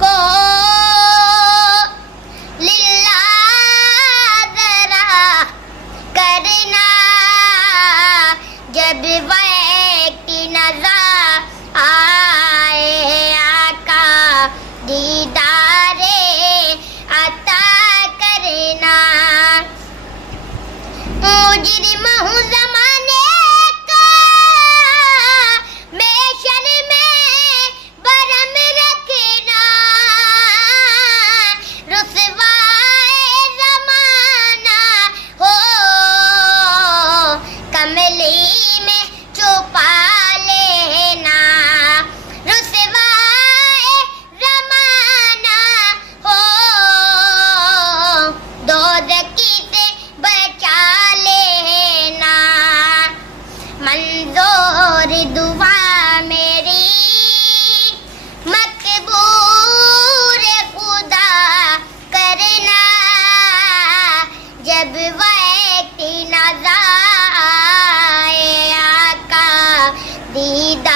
کو للہ ذرا کرنا، جب وقت نظر آئے آقا دیدار عطا کرنا۔ مجرم ہوں زمانے کا محشر میں برہم رکھنا، رسوائے زمانہ ہو کملی میں چھپا لینا، رسوائے زمانہ ہو دوزخی سے بچا لینا۔ منظور دعا میری مقبول خدا کرنا، جب وقت نظر آئے آقا دیدار